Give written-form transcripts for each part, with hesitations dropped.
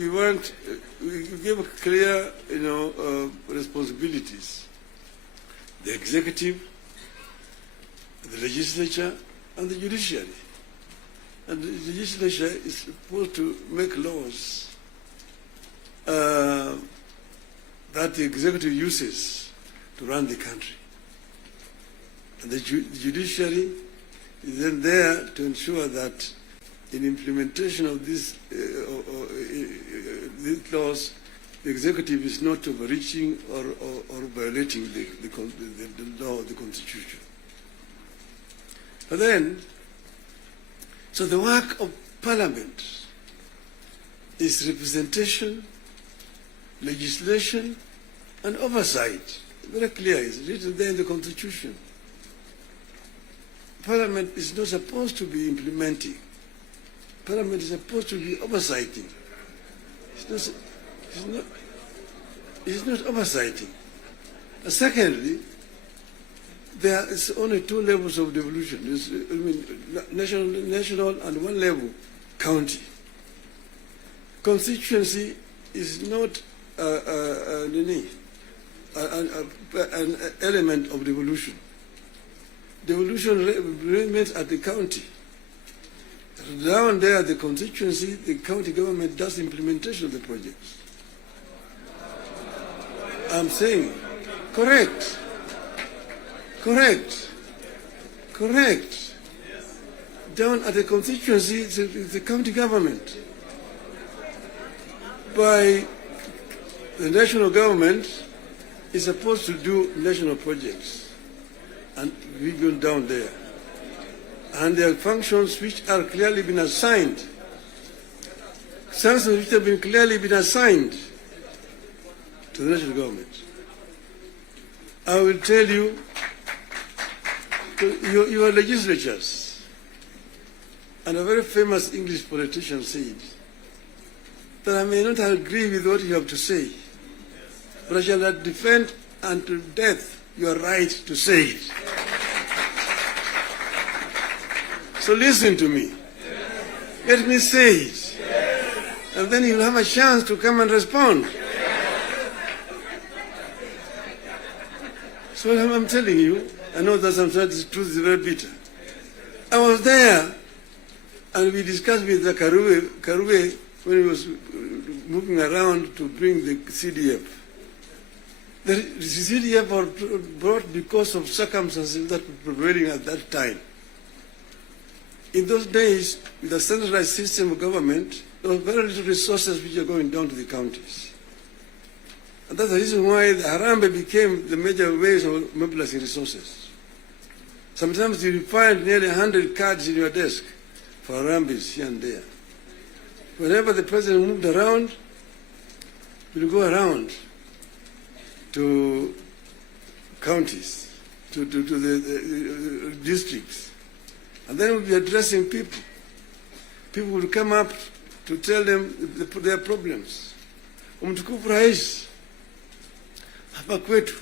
We give clear, responsibilities. The executive, the legislature, and the judiciary. And the legislature is supposed to make laws that the executive uses to run the country. And the judiciary is then there to ensure that in implementation of these laws, the executive is not overreaching or violating the law of the Constitution. But then, so the work of Parliament is representation, legislation, and oversight. Very clear, it's written there in the Constitution. Parliament is not supposed to be implementing. Parliament is supposed to be oversighting. It's not oversighting. And secondly, there is only two levels of devolution. There's, national and one level, county. Constituency is not an element of devolution. Devolution remains at the county. Down there at the constituency, the county government does implementation of the projects. I'm saying, correct. Down at the constituency, it's the county government. By the national government is supposed to do national projects, and we go down there. And there are functions which are clearly been assigned. Functions which have been clearly been assigned to the national government. I will tell you, your legislatures, and a very famous English politician said that I may not agree with what you have to say, but I shall not defend unto death your right to say it. So listen to me. Let me say it. And then you'll have a chance to come and respond. So I'm telling you, I know that sometimes the truth is very bitter. I was there, and we discussed with the Karue when he was moving around to bring the CDF. The CDF was brought because of circumstances that were prevailing at that time. In those days, with a centralized system of government, there were very little resources which are going down to the counties. And that's the reason why the Harambee became the major ways of mobilizing resources. Sometimes you find nearly 100 cards in your desk for Harambees here and there. Whenever the president moved around, we'll go around to counties, to the districts. And then we'll be addressing people. People will come up to tell them their problems. Mtukufu Rais, hapa kwetu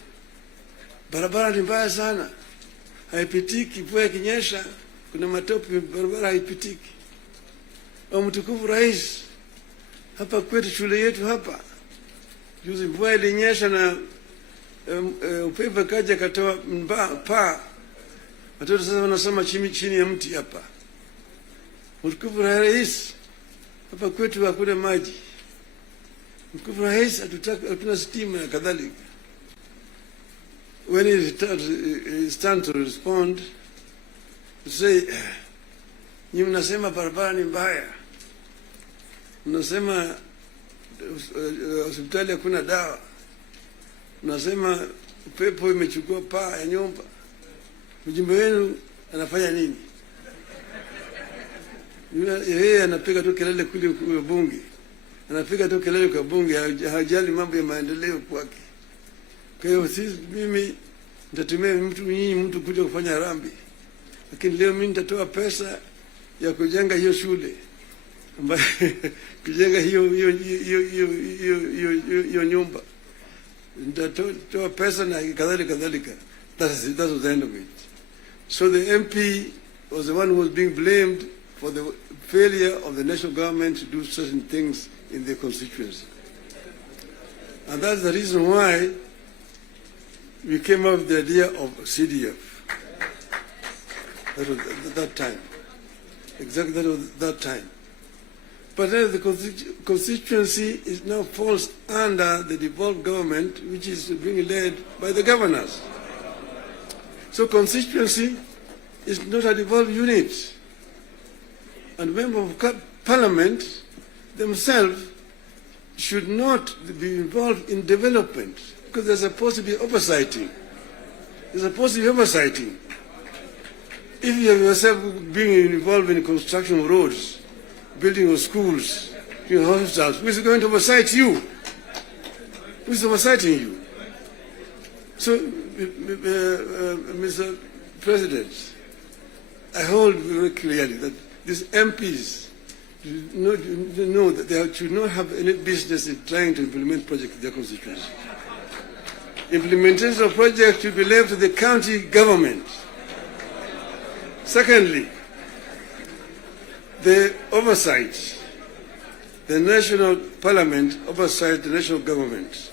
barabara ni mbaya sana, haipitiki. Mvua ikinyesha kuna matope, barabara haipitiki. Mtukufu Rais, hapa kwetu shule yetu hapa, juzi mvua ilinyesha na upepo kaja katoa paa. Watoto sasa wanasoma chini ya mti hapa. Mtukufu Rais, hapa kwetu hakuna maji. Mtukufu Rais, hatuna stima na kadhalika. When he stands to respond, to say, nyinyi mnasema barabara ni mbaya, mnasema hospitali hakuna dawa, mnasema upepo imechukua paa ya nyumba. Mjumbe wenu anafanya nini? Yeye anapiga tu kelele kule kwa bunge. Anapiga tu kelele kwa bunge, hajali mambo ya maendeleo kwake. Kwa hiyo mimi nitatumia mtu kuja kufanya harambee. Lakini leo mimi nitatoa pesa ya kujenga hiyo shule. Ambayo kujenga hiyo nyumba. Nitatoa pesa na kadhalika. That was the end of it. So the MP was the one who was being blamed for the failure of the national government to do certain things in the constituency. And that's the reason why we came up with the idea of CDF. That was that time. Exactly that was that time. But then the constituency is now falls under the devolved government, which is being led by the governors. So constituency is not a devolved unit. And members of parliament themselves should not be involved in development because there's supposed to be oversighting. There's supposed to be oversighting. If you have yourself being involved in construction of roads, building of schools, hospitals, who is going to oversight you? Who is oversighting you? So, Mr. President, I hold very clearly that these MPs know that they should not have any business in trying to implement projects in their constituency. Implementation of projects should be left to the county government. Secondly, the oversight, the national parliament oversight the national government,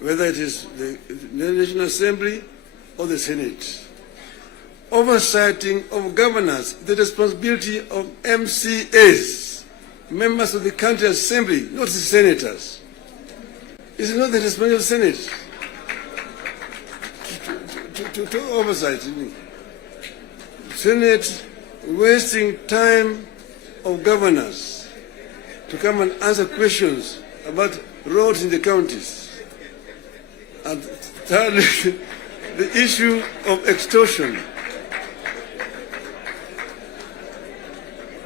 whether it is the National Assembly or the Senate. Oversighting of governors, the responsibility of MCAs, members of the county assembly, not the senators. It's not the responsibility of the Senate to oversight. Senate wasting time of governors to come and answer questions about roads in the counties. And thirdly, the issue of extortion.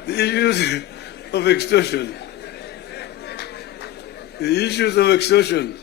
The issues of extortion. The issues of extortion.